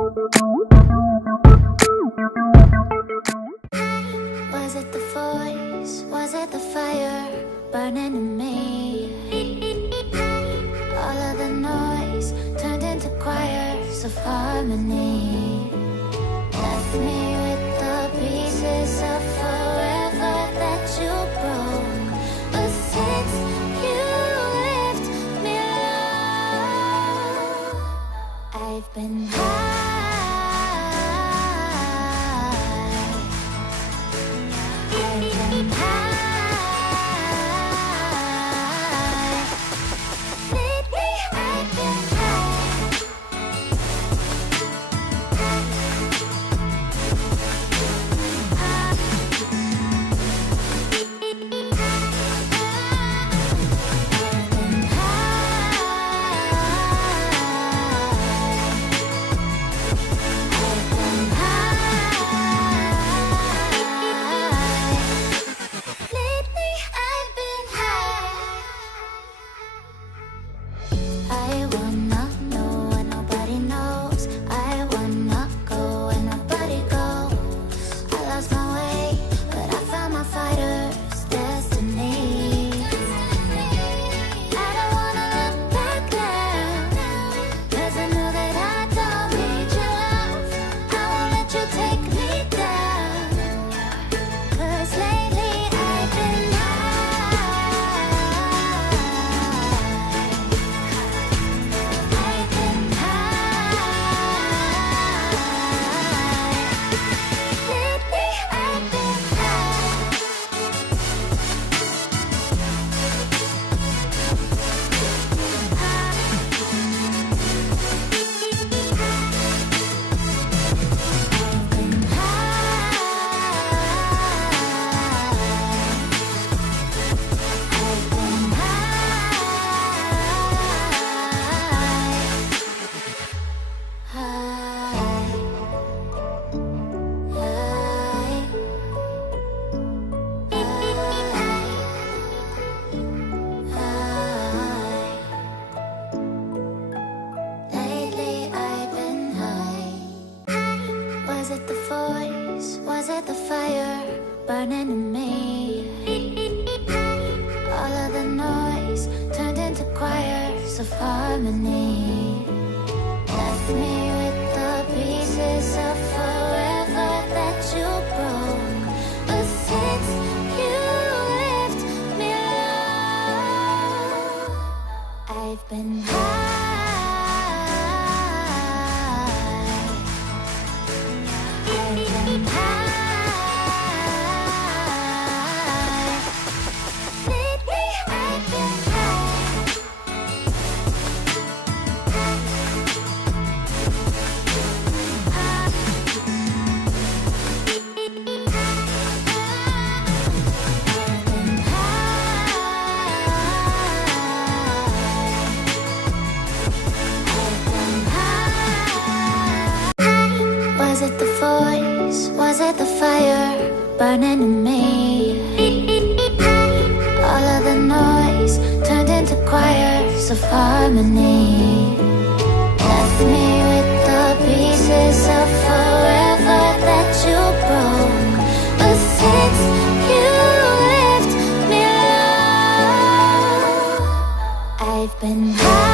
Was it the voice? Was it the fire burning in me? All of the noise turned into choirs of harmony. Left me with the pieces of forever that you broke. But since you left me alone, I've been high. Burning in me. All of the noise turned into choirs of harmony. Left me with the pieces of forever that you broke. But since you left me alone, I've been high. Was it the voice? Was it the fire burning in me? All of the noise turned into choirs of harmony. Left me with the pieces of forever that you broke. But since you left me alone, I've been high.